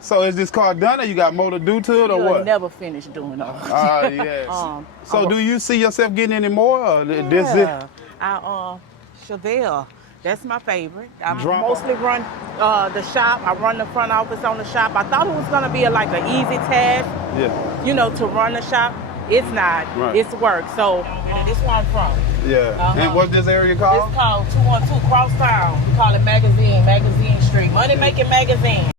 So is this car done, or you got more to do to it, or You'll what? never finish doing it. Yes. So do you see yourself getting any more, or this it? Chevelle, that's my favorite. I Drama. mostly run the shop. I run the front office on the shop. I thought it was gonna be like an easy task, to run the shop. It's not. Right. It's work. So this where I'm from. Yeah. And what's this area called? It's called 212 Crosstown. We call it Magazine Street. Money Making Magazine.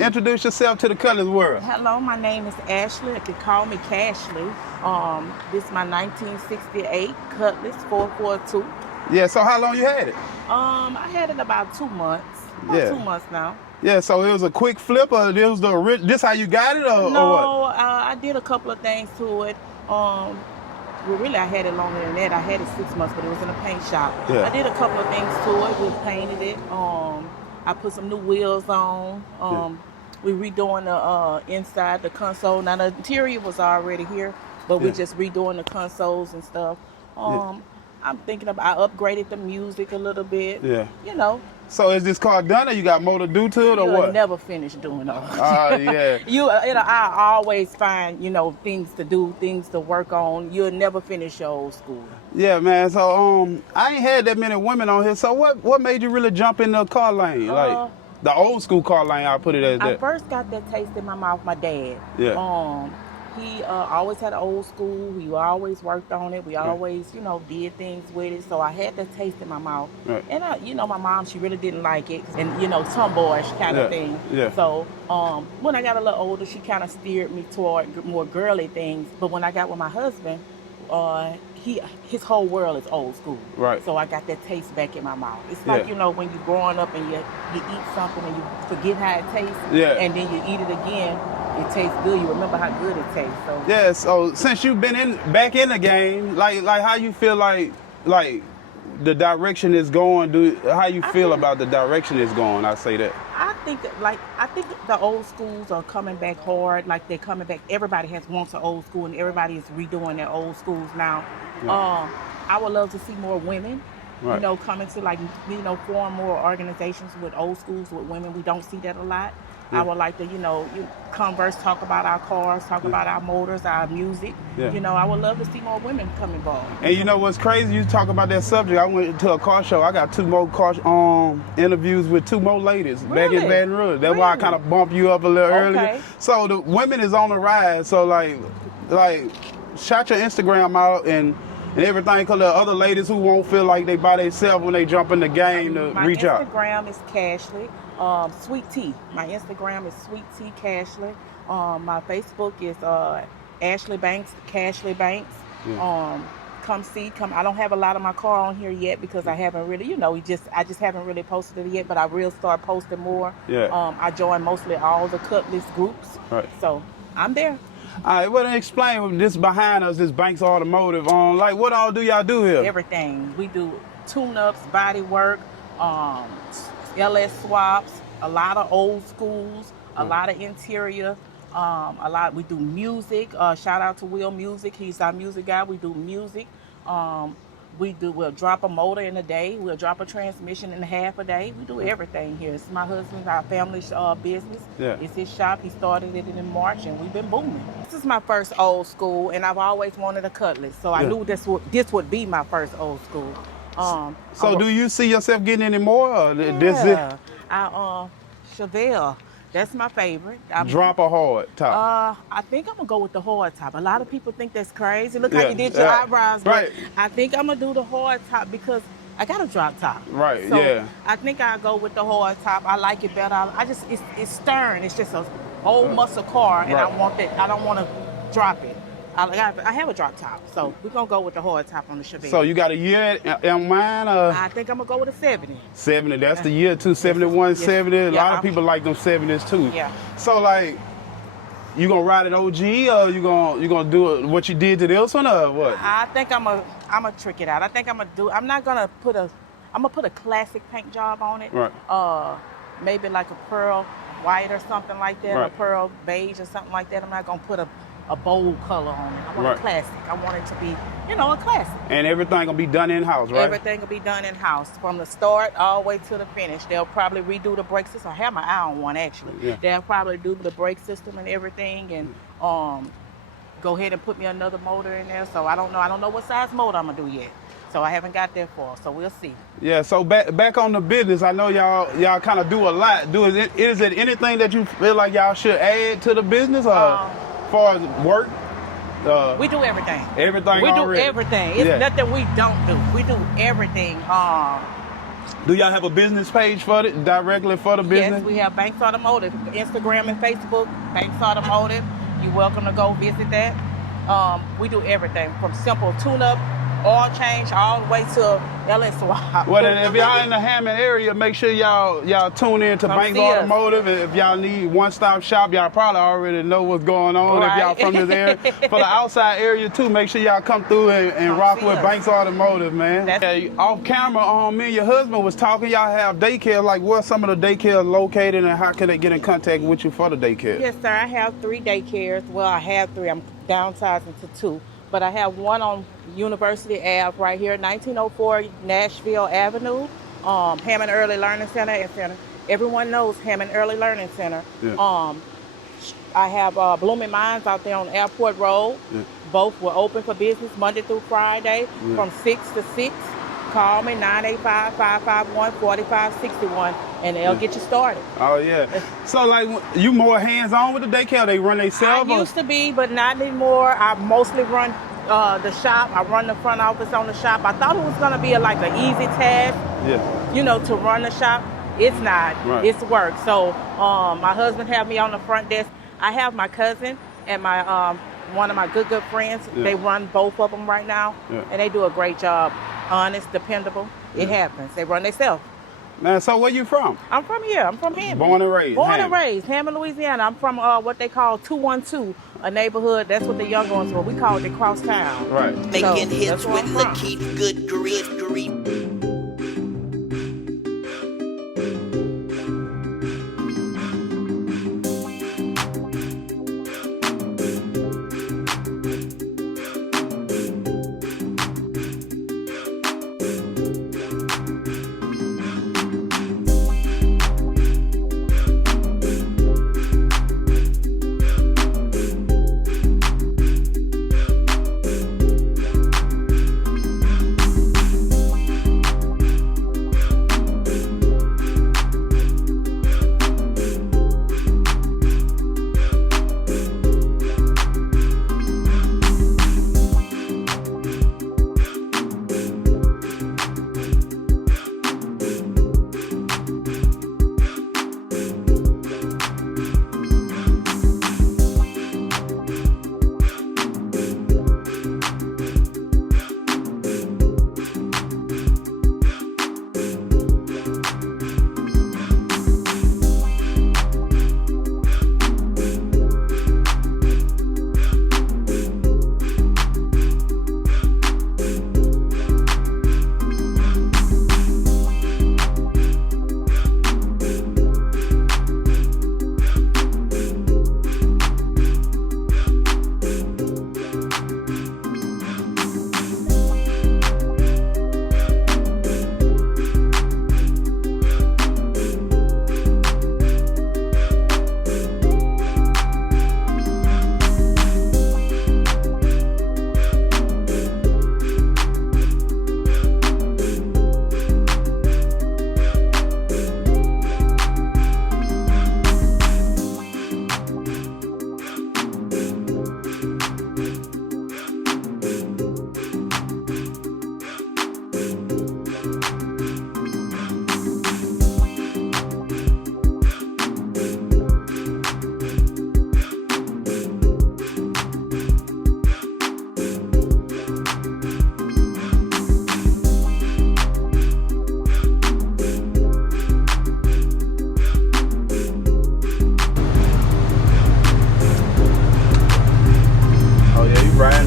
Introduce yourself to the Cutlass world. Hello, my name is Ashley. You can call me Cashley. This is my 1968 Cutlass 442. Yeah, so how long you had it? I had it about 2 months. 2 months now. Yeah, so it was a quick flip, or this how you got it, or No, what? I did a couple of things to it. Well, really, I had it longer than that. I had it 6 months, but it was in a paint shop. Yeah. I did a couple of things to it. We painted it. I put some new wheels on. We redoing the inside, the console. Now the interior was already here, but we're just redoing the consoles and stuff. I'm thinking about, I upgraded the music a little bit. Yeah. So is this car done, or you got more to do to it, or what? You'll never finish doing it. Yeah. I always find, things to do, things to work on. You'll never finish your old school. Yeah, man. So I ain't had that many women on here. So what made you really jump in the car lane? Like the old school car lane, I'll put it as that. I first got that taste in my mouth, my dad. Yeah. He always had an old school. He always worked on it. We always, did things with it. So I had that taste in my mouth. Right. And, my mom, she really didn't like it. And, tomboyish kind of thing. Yeah. So when I got a little older, she kind of steered me toward more girly things. But when I got with my husband, his whole world is old school. Right. So I got that taste back in my mouth. It's like, when you're growing up and you eat something and you forget how it tastes. Yeah. And then you eat it again. It tastes good. You remember how good it tastes. So yeah. So since you've been back in the game, like how you feel like the direction is going? How you feel about the direction it's going? I say that. I think the old schools are coming back hard. Like they're coming back. Everybody wants an old school, and everybody is redoing their old schools now. Right. I would love to see more women. Right. Coming to form more organizations with old schools with women. We don't see that a lot. Yeah. I would like to, you converse, talk about our cars, talk about our motors, our music. Yeah. I would love to see more women come involved. And what's crazy? You talk about that subject. I went to a car show. I got 2 more car interviews with 2 more ladies back in Baton Rouge. That's why I kind of bumped you up a little earlier. So the women is on the rise. So like, shout your Instagram out and everything, because the other ladies who won't feel like they by themselves when they jump in the game to reach out. My Instagram is Cashley. Sweet Tea. My Instagram is Sweet Tea Cashley. My Facebook is Ashley Banks, Cashley Banks. Yeah. Come. I don't have a lot of my car on here yet because I haven't really, I just haven't really posted it yet. But I will start posting more. Yeah. I join mostly all the Cutlass groups. Right. So I'm there. All right, well, then explain this behind us, this Banks Automotive. What all do y'all do here? Everything. We do tune-ups, body work, LS swaps, a lot of old schools, a lot of interior, we do music. Shout out to Will Music. He's our music guy. We do music. We'll drop a motor in a day. We'll drop a transmission in half a day. We do everything here. It's my husband's, our family's business. Yeah. It's his shop. He started it in March, and we've been booming. This is my first old school, and I've always wanted a Cutlass, so I knew this would be my first old school. So do you see yourself getting any more? Or Chevelle. That's my favorite. Drop or hard top? I think I'm gonna go with the hard top. A lot of people think that's crazy. Look how you did your eyebrows. Right. I think I'm gonna do the hard top because I got a drop top. Right. So I think I'll go with the hard top. I like it better. It's stern. It's just a old muscle car, and I want that. I don't want to drop it. I have a drop top, so we're gonna go with the hard top on the Chevette. So you got a year in mind? I think I'm gonna go with a 70. 70, that's the year too. 71, 70. A lot of people like them 70s too. Yeah. So like, you gonna ride an OG, or you gonna do it, what you did to this one, or what? I think I'm gonna trick it out. I think I'm gonna put a classic paint job on it. Right. Maybe like a pearl white or something like that, right. or pearl beige or something like that. I'm not gonna put a bold color on it. I want right. a classic. I want it to be, a classic. And everything gonna be done in-house, right? Everything will be done in-house from the start all the way to the finish. They'll probably redo the brake system. I have my eye on one actually. Yeah. They'll probably do the brake system and everything, and go ahead and put me another motor in there. So I don't know what size motor I'm gonna do yet. So I haven't got that far. So we'll see. Yeah. So back on the business, I know y'all kind of do a lot. Is it anything that you feel like y'all should add to the business, or as far as work? We do everything. Everything. We already. do everything. It's nothing we don't do. We do everything. Do y'all have a business page for it, directly for the business? Yes, we have Banks Automotive, Instagram and Facebook, Banks Automotive. You're welcome to go visit that. We do everything from simple tune-up, oil change, all the way to LS swap. Well, then if y'all in the Hammond area, make sure y'all tune in to Banks Automotive. And if y'all need one-stop shop, y'all probably already know what's going on if y'all from this area. For the outside area too, make sure y'all come through and rock with Banks Automotive, man. Off camera, me and your husband was talking. Y'all have daycare. Like, where some of the daycare located, and how can they get in contact with you for the daycare? Yes, sir. I have 3 daycares. Well, I have 3. I'm downsizing to 2. But I have one on University Ave right here, 1904 Nashville Avenue, Hammond Early Learning Center. Everyone knows Hammond Early Learning Center. Yeah. I have Blooming Minds out there on Airport Road. Yeah. Both were open for business Monday through Friday from 6 to 6. Call me, 985-551-4561, and they'll get you started. Oh, yeah. So, like, you more hands-on with the daycare? They run themselves? I used to be, but not anymore. I mostly run the shop. I run the front office on the shop. I thought it was going to be like an easy task, to run the shop. It's not. Right. It's work. So, my husband had me on the front desk. I have my cousin and my one of my good friends. Yeah. They run both of them right now, and they do a great job. Honest, dependable. It happens. They run themselves. Man, so where you from? I'm from here. I'm from Hammond. Born and raised. And raised, Hammond, Louisiana. I'm from what they call 212, a neighborhood. That's what the young ones were. We call it the Crosstown. Right. Making hits with Lakeith Goodrich.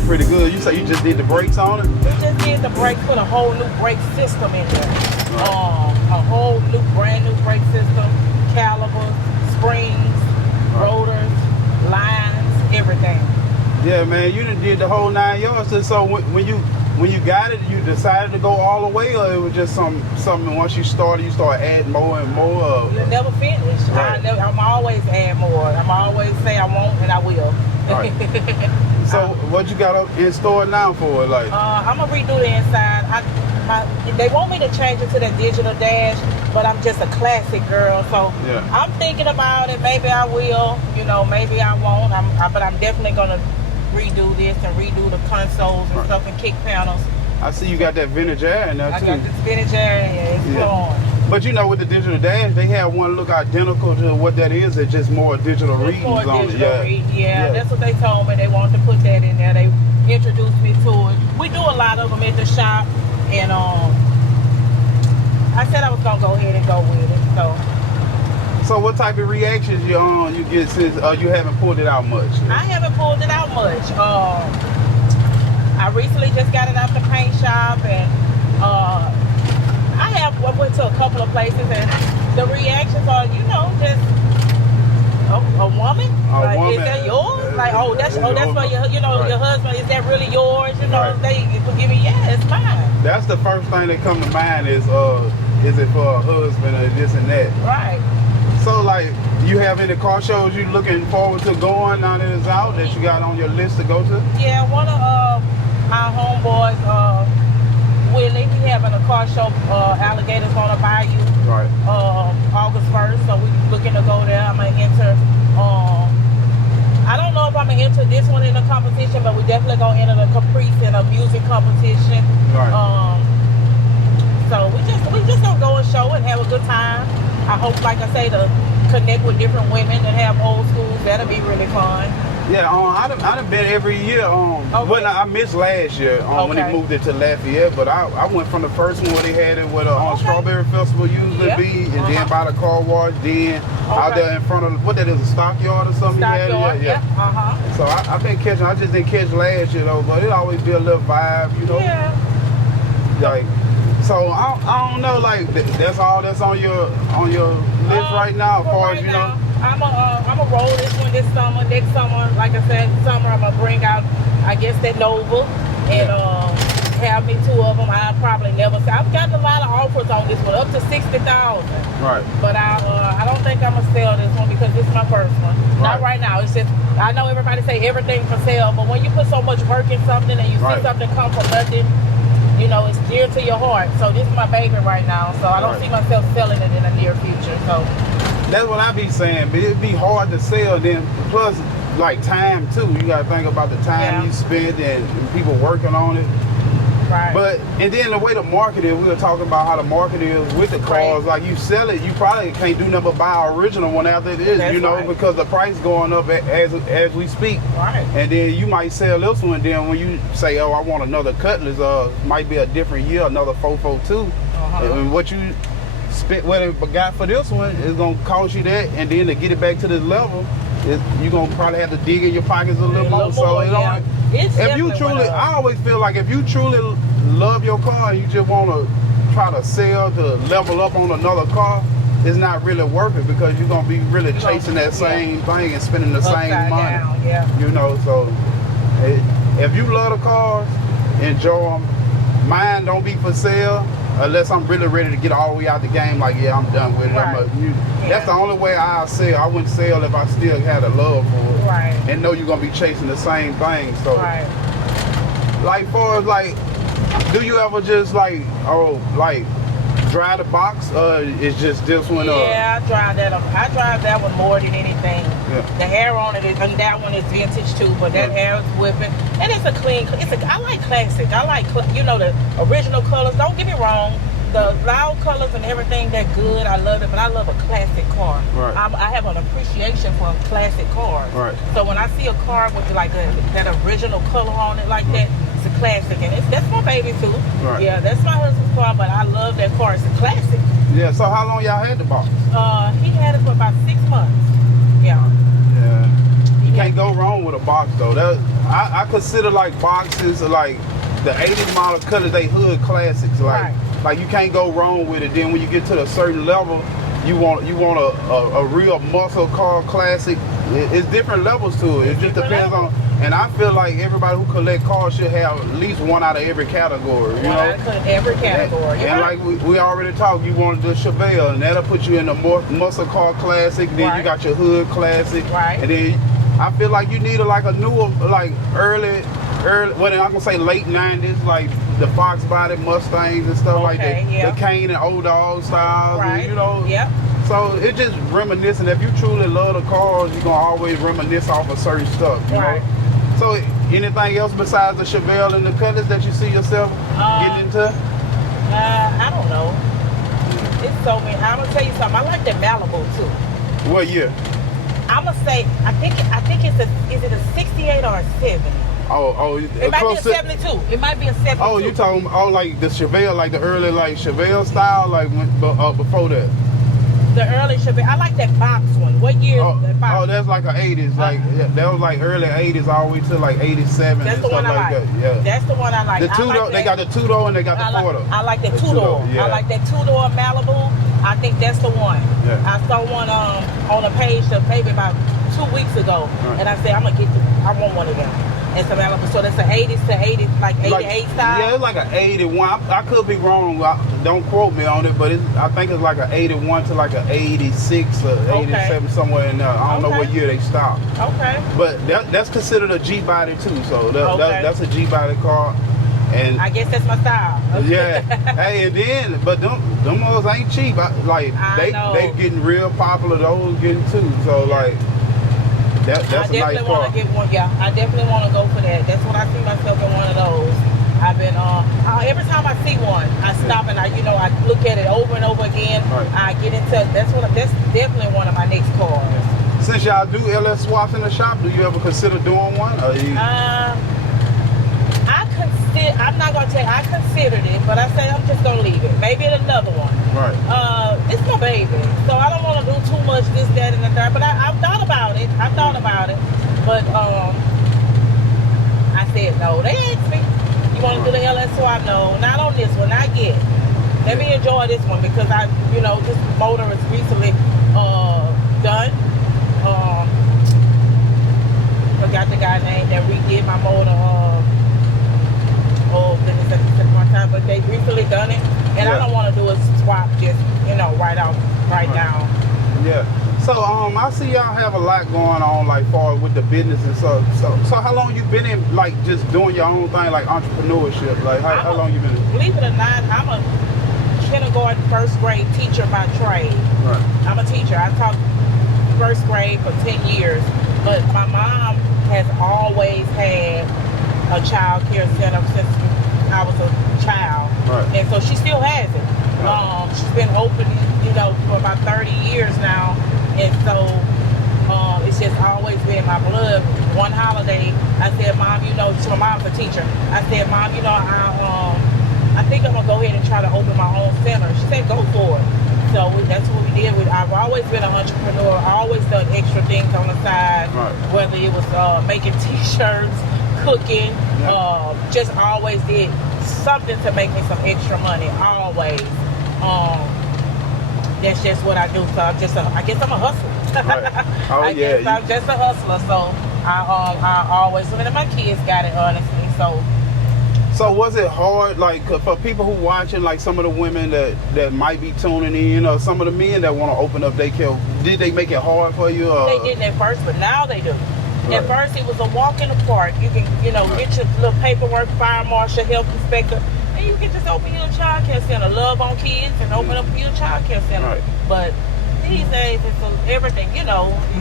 pretty good. You say you just did the brakes on it? We just did the brakes, put a whole new brake system in there. Right. A whole new, brand new brake system, calipers, springs, rotors, lines, everything. Yeah, man, you done did the whole 9 yards. So when you got it, you decided to go all the way, or it was just something once you started, you started adding more and more? You'll never finish. Right. I'm always add more. I'm always say I won't and I will. Right. So what you got up in store now for it? Like, I'm gonna redo the inside. They want me to change it to the digital dash, but I'm just a classic girl, so yeah. I'm thinking about it. Maybe I will, maybe I won't. But I'm definitely gonna redo this and redo the consoles and stuff and kick panels. I see you got that vintage air in there too. I got this vintage air and it's flowing. But with the digital dash, they have one look identical to what that is. It's just more digital readings more on digital it. Yeah, that's what they told me. They wanted to put that in there. They introduced me to it. We do a lot of them at the shop, and I said I was gonna go ahead and go with it. So what type of reactions you get since you haven't pulled it out much? I haven't pulled it out much. I recently just got it out the paint shop, and I went to a couple of places, and the reactions are, just a woman. Is that yours? That's for your husband. Is that really yours? They give me, yeah, it's mine. That's the first thing that come to mind is it for a husband or this and that? Right. So you have any car shows you looking forward to going now that it's out that you got on your list to go to? Yeah, one of our homeboys, Willie, he having a car show, Alligators Gonna Buy You. Right. August 1st, so we looking to go there. I'm gonna enter. I don't know if I'm gonna enter this one in a competition, but we definitely gonna enter the Caprice in a music competition. Right. So we just gonna go and show and have a good time. I hope, like I say, to connect with different women and have old schools. That'll be really fun. Yeah, I done been every year. Well, I missed last year when they moved it to Lafayette, but I went from the first one where they had it where the Strawberry Festival usually be, and then by the car wash, then out there in front of, what that is, a stockyard or something? Stockyard, yeah. So I've been catching, I just didn't catch last year though, but it always be a little vibe, Yeah. So I don't know, that's all that's on your list right now, as far as I'm gonna roll this one this summer. Next summer, like I said, summer I'm gonna bring out, I guess, that Nova and have me 2 of them. I'll probably never sell. I've gotten a lot of offers on this one, up to $60,000. Right. But I don't think I'm gonna sell this one because this is my first one. Right. Not right now. It's just, I know everybody say everything for sale, but when you put so much work in something and you see something come from nothing, it's dear to your heart. So this is my baby right now. So I don't see myself selling it in the near future. So that's what I be saying. But it'd be hard to sell then. Plus, time too. You gotta think about the time you spend and people working on it. Right. But and then the way to market it, we were talking about how the market is with the cars. Like you sell it, you probably can't do nothing but buy an original one after this. That's because the price going up as we speak. Right. And then you might sell this one. Then when you say, I want another Cutlass, might be a different year, another 442. And what you spent, got for this one is gonna cost you that, and then to get it back to this level, you're gonna probably have to dig in your pockets a little more. So if you truly, I always feel like if you truly love your car and you just want to try to sell to level up on another car, it's not really worth it because you're gonna be really chasing that same thing and spending the same money. So if you love the cars, enjoy them. Mine don't be for sale unless I'm really ready to get all the way out the game. I'm done with it. That's the only way I sell. I wouldn't sell if I still had a love for it. Right. And know you're gonna be chasing the same thing. So, do you ever just drive the box? It's just this one? Yeah, I drive that. I drive that one more than anything. Yeah. The hair on it, and that one is vintage too, but that hair is whipping. And it's a clean. I like classic. I like the original colors. Don't get me wrong. The loud colors and everything, they're good. I love it, but I love a classic car. Right. I have an appreciation for classic cars. Right. So when I see a car with that original color on it like that, it's a classic, and that's my baby too. Right. Yeah, that's my husband's car, but I love that car. It's a classic. Yeah. So how long y'all had the box? He had it for about 6 months. Yeah. Yeah. can't go wrong with a box though. I consider like boxes like the 80s model Cutlass, they hood classics. Like you can't go wrong with it. Then when you get to a certain level, you want a real muscle car classic. It's different levels to it. It just depends on. And I feel like everybody who collect cars should have at least one out of every category. You know, every category. And like we already talked, you wanted the Chevelle, and that'll put you in the muscle car classic. Then you got your hood classic. And then I feel like you need a newer, like early. Well, I'm gonna say late '90s, like the Fox body Mustangs and stuff like that. The Cane and Old Dog styles. And, you know. So it's just reminiscing. If you truly love the cars, you're gonna always reminisce off of certain stuff. You know? So anything else besides the Chevelle and the Cutlass that you see yourself getting into? I don't know. It's so many. I'm gonna tell you something. I like the Malibu too. What year? I'm gonna say I think it's is it a 68 or a 70? It might be a 72. It might be a 72. Oh, you talking like the Chevelle, like the early like Chevelle style, like before that. The early Chevelle. I like that box one. What year? That box? Oh, that's like a 80s. Like that was like early 80s all the way to like 87. That's the one I like. Yeah. That's the one I like. The two-door, they got the two-door and they got the four-door. I like the two-door. I like that two-door Malibu. I think that's the one. I saw one on a page maybe about 2 weeks ago, and I said I want one of them. It's a Malibu, so that's an 80s to 80, like 88 style. Yeah, it's like an 81. I could be wrong. Don't quote me on it, but I think it's like an 81 to like an 86 or 87 somewhere in there. I don't know what year they stopped. But that's considered a G body too. So that's a G body car. And I guess that's my style. Hey, and then but them ones ain't cheap. They getting real popular. Those getting too. So like. That's a nice car. I definitely want to go for that. That's what I see myself in one of those. I've been every time I see one, I stop and I look at it over and over again. I get into that's definitely one of my next cars. Since y'all do LS swaps in the shop, do you ever consider doing one? I'm not gonna tell you I considered it, but I said I'm just gonna leave it. Maybe another one. It's my baby, so I don't want to do too much this, that, and the third. But I've thought about it. But I said no. They asked me, "You want to do the LS swap?" No, not on this one. Not yet. Let me enjoy this one because this motor is recently done. Forgot the guy name that redid my motor. Goodness, at one time, but they recently done it, and I don't want to do a swap just right now. So I see y'all have a lot going on like far with the business and stuff. So how long you been in like just doing your own thing like entrepreneurship? Like how long you been? Believe it or not, I'm a kindergarten, first grade teacher by trade. I'm a teacher. I taught first grade for 10 years, but my mom has always had a child care center since I was a child, and so she still has it. She's been open, for about 30 years now, and so it's just always been my blood. One holiday, I said, "Mom, so my mom's a teacher. I said, Mom, I think I'm gonna go ahead and try to open my own center." She said, "Go for it." So that's what we did. I've always been an entrepreneur. I always done extra things on the side, whether it was making T-shirts, cooking, just always did something to make me some extra money, always. That's just what I do. So I guess I'm a hustler. I'm just a hustler. So I always, and my kids got it, honestly. So was it hard, like for people who watching, like some of the women that might be tuning in, or some of the men that want to open up daycare, did they make it hard for you? They didn't at first, but now they do. At first, it was a walk in the park. You can, get your little paperwork, fire marshal, health inspector, and you can just open your child care center, love on kids, and open up your child care center. But these days, it's everything,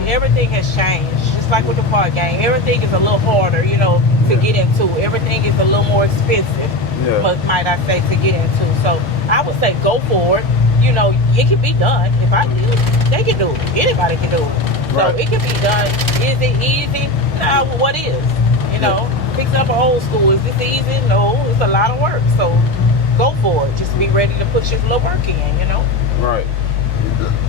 everything has changed. Just like with the car game, everything is a little harder, to get into. Everything is a little more expensive, but might I say, to get into. So I would say go for it. It can be done. If I do it, they can do it. Anybody can do it. So it can be done. Is it easy? No, what is? Fixing up an old school. Is this easy? No, it's a lot of work. So go for it. Just be ready to put your little work in, Right.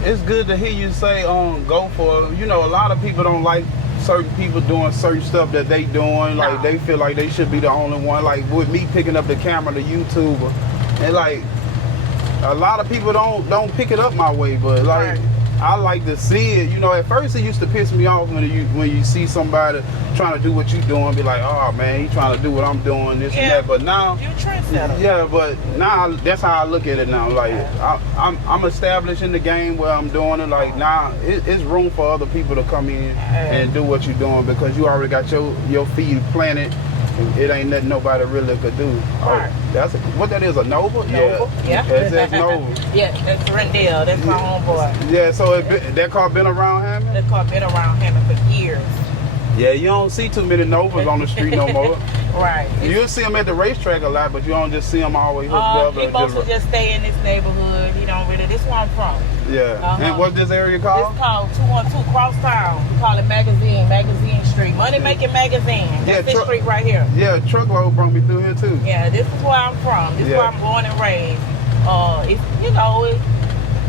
It's good to hear you say, go for it. A lot of people don't like certain people doing certain stuff that they doing, like they feel like they should be the only one. Like with me picking up the camera, the YouTuber, and like a lot of people don't pick it up my way, but like I like to see it. You know, at first it used to piss me off when you see somebody trying to do what you doing, be like, oh man, he trying to do what I'm doing, this and that. But now, you trendsetter. Yeah, but now that's how I look at it now. Like I'm established in the game where I'm doing it. Like now, it's room for other people to come in and do what you're doing because you already got your feet planted. It ain't nothing nobody really could do. Right. That's what that is, a Nova? Yeah. It says Nova. Yeah, that's Rendell. That's my homeboy. Yeah, so that car been around Hammond? That car been around Hammond for years. Yeah, you don't see too many Novas on the street no more. Right. You'll see them at the racetrack a lot, but you don't just see them always hooked up. He mostly just stay in this neighborhood. He don't really. This is where I'm from. Yeah. And what's this area called? It's called 212 Crosstown. We call it Magazine Street. Money Making Magazine. That's this street right here. Yeah, truckload brought me through here too. Yeah, this is where I'm from. This is where I'm born and raised.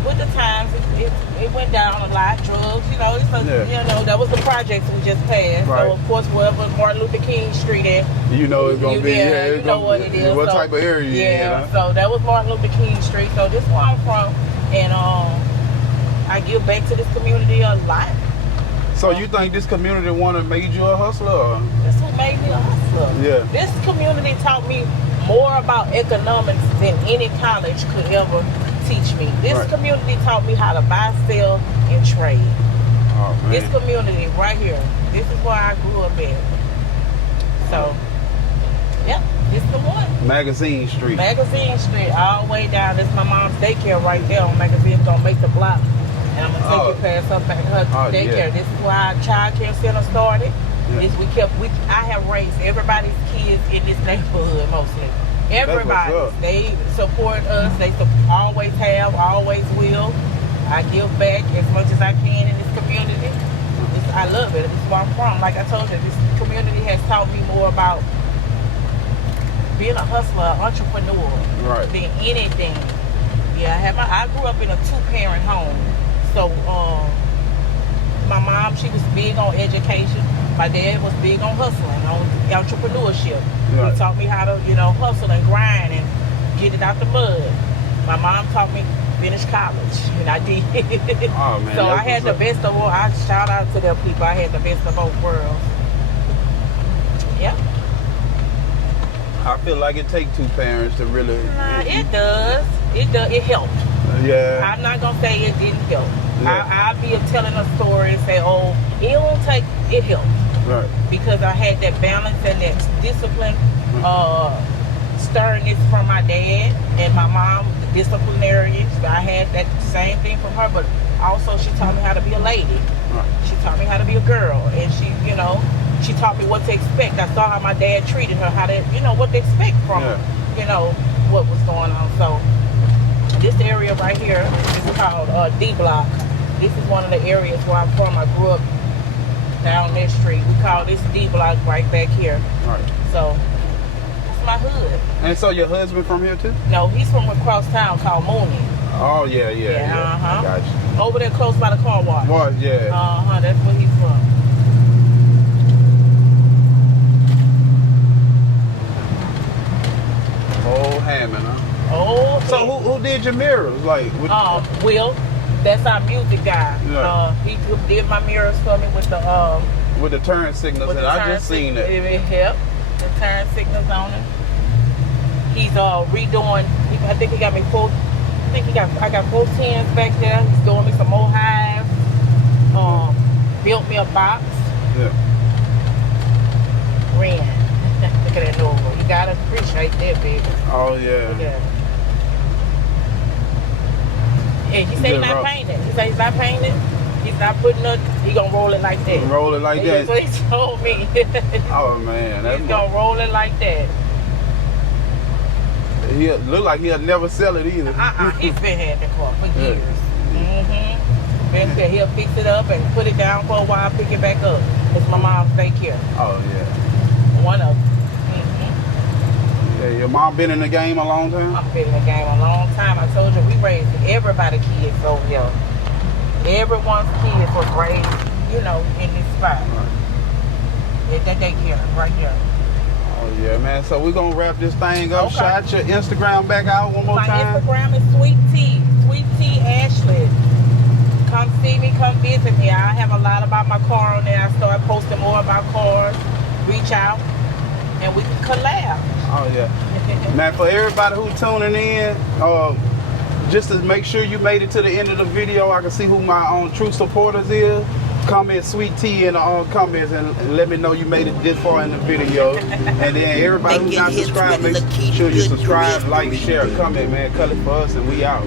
With the times, it went down a lot. Drugs, that was the projects we just passed. Right. So of course, wherever Martin Luther King Street at, you know it's gonna be. You know what it is. What type of area? Yeah. So that was Martin Luther King Street. So this is where I'm from, and I give back to this community a lot. So you think this community made you a hustler? Or? This is what made me a hustler. Yeah. This community taught me more about economics than any college could ever teach me. This community taught me how to buy, sell, and trade. Oh, man. This community right here. This is where I grew up at. So, yep, this is the one. Magazine Street, all the way down. This is my mom's daycare right there on Magazine. Gonna make the block. And I'm gonna take it past her daycare. This is where our child care center started. Yeah. I have raised everybody's kids in this neighborhood mostly. Everybody, they support us. They always have, always will. I give back as much as I can in this community. I love it. This is where I'm from. Like I told you, this community has taught me more about being a hustler, entrepreneur, than anything. Yeah, I grew up in a 2-parent home. So my mom, she was big on education. My dad was big on hustling, on entrepreneurship. Yeah. He taught me how to, hustle and grind and get it out the mud. My mom taught me finish college, and I did. Oh, man, so I had the best of all. I shout out to them people. I had the best of both worlds. Yeah. I feel like it takes 2 parents to really. It does. It helped. Yeah. I'm not gonna say it didn't help. Yeah. I'll be telling a story and say, oh, it won't take. It helped. Right. Because I had that balance and that discipline, sternness from my dad and my mom, the disciplinarians. I had that same thing from her, but also she taught me how to be a lady. Right. She taught me how to be a girl, and she taught me what to expect. I saw how my dad treated her, how to, what to expect from her, what was going on. So this area right here is called D Block. This is one of the areas where I'm from. I grew up down this street. We call this D Block right back here. Right. So it's my hood. And so your husband from here too? No, he's from across town called Mooney. Oh yeah. Uh-huh. Gotcha. Over there close by the car wash. Yeah. Uh-huh. That's where he's from. Old Hammond, huh? Oh. So who did your mirrors? Like Will. That's our music guy. Yeah. He did my mirrors for me with the turn signals, and I just seen it. Yep, the turn signals on it. He's redoing. I think he got me four. I got 4 tens back there. He's doing me some more highs. Built me a box. Yeah. Ran. Look at that Nova. You gotta appreciate that, baby. Oh yeah. Look at it. Yeah, he said he's not painting. He said he's not painting. He's not putting it. He gonna roll it like that. Roll it like that. That's what he told me. Oh man, he's gonna roll it like that. He look like he'll never sell it either. He's been had the car for years. Mm-hmm. Been there. He'll fix it up and put it down for a while, pick it back up. It's my mom's daycare. Oh yeah. One of them. Yeah, your mom been in the game a long time? I've been in the game a long time. I told you, we raised everybody's kids over here. Everyone's kids was raised, in this spot. Right. At that daycare right here. Oh yeah, man. So we're gonna wrap this thing up. Shout your Instagram back out one more time. My Instagram is Sweet Tea Ashley. Come see me, come visit me. I have a lot about my car on there. I start posting more about cars. Reach out and we can collab. Oh yeah. Man, for everybody who's tuning in, just to make sure you made it to the end of the video, I can see who my true supporters is. Comment Sweet Tea in the comments and let me know you made it this far in the video. And then everybody who's not subscribed, make sure you subscribe, like, share, comment, man. Cut it for us and we out.